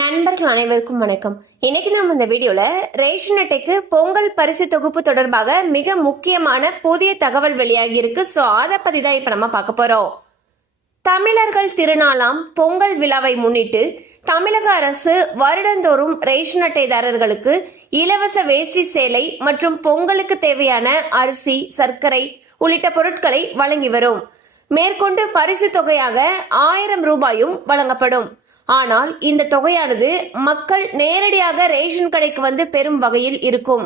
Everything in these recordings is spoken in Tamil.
நண்பர்கள் அனைவருக்கும் வணக்கம். இன்னைக்கு நம்ம இந்த வீடியோல ரேஷன் அட்டைக்கு பொங்கல் பரிசு தொகுப்பு தொடர்பாக மிக முக்கியமான புதிய தகவல் வெளியாகி இருக்கு. ஸோ அதை பத்தி தான் இப்ப நம்ம பார்க்க போறோம். தமிழர்கள் திருநாளாம் பொங்கல் விழாவை முன்னிட்டு தமிழக அரசு வருடந்தோறும் ரேஷன் அட்டைதாரர்களுக்கு இலவச வேஷ்டி சேலை மற்றும் பொங்கலுக்கு தேவையான அரிசி, சர்க்கரை உள்ளிட்ட பொருட்களை வழங்கி வரும். மேற்கொண்டு பரிசு தொகையாக 1000 ரூபாயும் வழங்கப்படும். ஆனால் இந்த தொகையானது மக்கள் நேரடியாக ரேஷன் கடைக்கு வந்து பெறும் வகையில் இருக்கும்.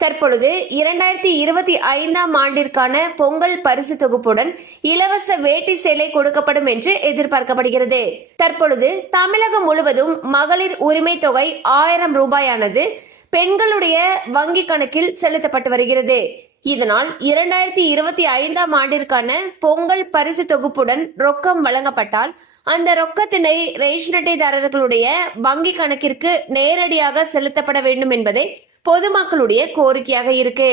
தற்பொழுது 2025ஆம் ஆண்டிற்கான பொங்கல் பரிசு தொகுப்புடன் இலவச வேட்டி சேலை கொடுக்கப்படும் என்று எதிர்பார்க்கப்படுகிறது. தற்பொழுது தமிழகம் முழுவதும் மகளிர் உரிமை தொகை 1000 ரூபாயானது பெண்களுடைய வங்கி கணக்கில் செலுத்தப்பட்டு வருகிறது. இதனால் 2025ஆம் ஆண்டிற்கான பொங்கல் பரிசு தொகுப்புடன் ரொக்கம் வழங்கப்பட்டால் அந்த ரொக்கத்தினை ரேஷன் அட்டைதாரர்களுடைய வங்கி கணக்கிற்கு நேரடியாக செலுத்தப்பட வேண்டும் என்பதே பொதுமக்களுடைய கோரிக்கையாக இருக்கு.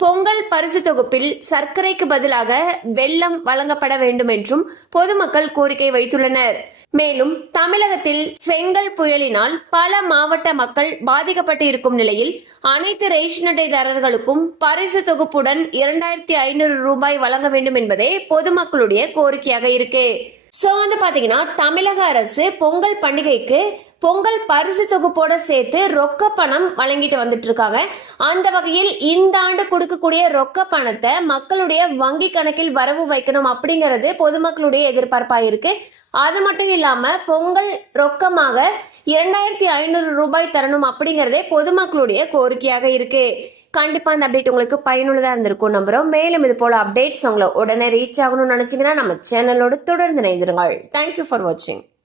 பொங்கல் பரிசு தொகுப்பில் சர்க்கரைக்கு பதிலாக வெல்லம் வழங்கப்பட வேண்டும் என்றும் பொதுமக்கள் கோரிக்கை வைத்துள்ளனர். மேலும் தமிழகத்தில் செங்கல் புயலினால் பல மாவட்ட மக்கள் பாதிக்கப்பட்டு இருக்கும் நிலையில் அனைத்து ரேஷன் அட்டைதாரர்களுக்கும் பரிசு தொகுப்புடன் 2500 ரூபாய் வழங்க வேண்டும் என்பதே பொதுமக்களுடைய கோரிக்கையாக இருக்கு. சோ பாத்தீங்கன்னா தமிழக அரசு பொங்கல் பண்டிகைக்கு பொங்கல் பரிசு தொகுப்போட சேர்த்து ரொக்க பணம் வழங்கிட்டு வந்துட்டு இருக்காங்க. அந்த வகையில் இந்த ஆண்டு கொடுக்கக்கூடிய ரொக்க பணத்தை மக்களுடைய வங்கி கணக்கில் வரவு வைக்கணும் அப்படிங்கிறது பொதுமக்களுடைய எதிர்பார்ப்பா இருக்கு. அது மட்டும் இல்லாம பொங்கல் ரொக்கமாக 2500 ரூபாய் தரணும் அப்படிங்கறதே பொதுமக்களுடைய கோரிக்கையாக இருக்கு. கண்டிப்பா அந்த அப்டேட் உங்களுக்கு பயனுள்ளதா இருந்திருக்கும் நம்புறோம். மேலும் இது போல அப்டேட்ஸ் உங்களை உடனே ரீச் ஆகணும்னு நினைச்சீங்கன்னா நம்ம சேனலோடு தொடர்ந்து இணைந்திருங்கள். தேங்க்யூ ஃபார் வாட்சிங்.